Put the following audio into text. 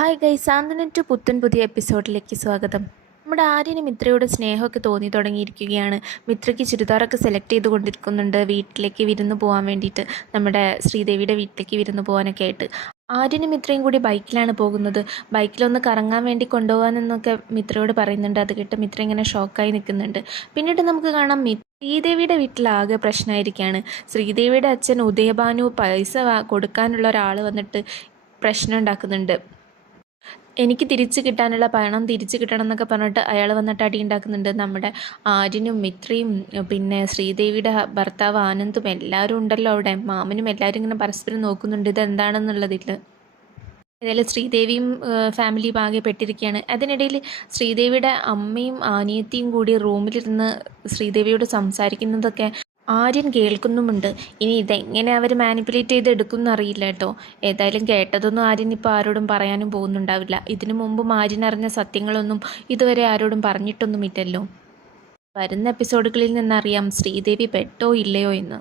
Hi Guy Santhwanam to പുത്തൻ പുതിയ എപ്പിസോഡിലേക്ക് സ്വാഗതം. നമ്മുടെ ആര്യന് മിത്രയോട് സ്നേഹമൊക്കെ തോന്നി തുടങ്ങിയിരിക്കുകയാണ്. മിത്രയ്ക്ക് ചുരിദാറൊക്കെ സെലക്ട് ചെയ്ത് കൊണ്ടിരിക്കുന്നുണ്ട്. വീട്ടിലേക്ക് വിരുന്ന് പോകാൻ വേണ്ടിയിട്ട് നമ്മുടെ ശ്രീദേവിയുടെ വീട്ടിലേക്ക് വിരുന്ന് പോകാനൊക്കെ ആയിട്ട്. ആര്യനും മിത്രയും കൂടി ബൈക്കിലാണ് പോകുന്നത്. ബൈക്കിലൊന്ന് കറങ്ങാൻ വേണ്ടി കൊണ്ടുപോകാനെന്നൊക്കെ മിത്രയോട് പറയുന്നുണ്ട്. അത് കേട്ട് മിത്ര ഇങ്ങനെ ഷോക്കായി നിൽക്കുന്നുണ്ട്. പിന്നീട് നമുക്ക് കാണാം ശ്രീദേവിയുടെ വീട്ടിലാകെ പ്രശ്നമായിരിക്കുകയാണ്. ശ്രീദേവിയുടെ അച്ഛൻ ഉദയഭാനു പൈസ കൊടുക്കാനുള്ള ഒരാൾ വന്നിട്ട് പ്രശ്നം ഉണ്ടാക്കുന്നുണ്ട്. എനിക്ക് തിരിച്ച് കിട്ടാനുള്ള പണം തിരിച്ച് കിട്ടണം എന്നൊക്കെ പറഞ്ഞിട്ട് അയാൾ വന്നിട്ട് അടി ഉണ്ടാക്കുന്നുണ്ട്. നമ്മുടെ ആര്യനും മിത്രയും പിന്നെ ശ്രീദേവിയുടെ ഭർത്താവ് ആനന്ദും എല്ലാവരും ഉണ്ടല്ലോ അവിടെ. മാമനും എല്ലാവരും ഇങ്ങനെ പരസ്പരം നോക്കുന്നുണ്ട്. ഇത് എന്താണെന്നുള്ളതിൽ ഏതായാലും ശ്രീദേവിയും ഫാമിലി ഫാമിലിയും ആകെ പെട്ടിരിക്കുകയാണ്. അതിനിടയിൽ ശ്രീദേവിയുടെ അമ്മയും ആനിയത്തിയും കൂടി റൂമിലിരുന്ന് ശ്രീദേവിയോട് സംസാരിക്കുന്നതൊക്കെ ആര്യൻ കേൾക്കുന്നുമുണ്ട്. ഇനി ഇതെങ്ങനെ അവർ മാനിപ്പുലേറ്റ് ചെയ്ത് എടുക്കുമെന്ന് എന്നറിയില്ല കേട്ടോ. ഏതായാലും കേട്ടതൊന്നും ആര്യൻ ഇപ്പോൾ ആരോടും പറയാനും പോകുന്നുണ്ടാവില്ല. ഇതിനു മുമ്പും ആര്യൻ അറിഞ്ഞ സത്യങ്ങളൊന്നും ഇതുവരെ ആരോടും പറഞ്ഞിട്ടൊന്നുമില്ലല്ലോ. വരുന്ന എപ്പിസോഡുകളിൽ നിന്നറിയാം ശ്രീദേവി പെട്ടോ ഇല്ലയോ എന്ന്.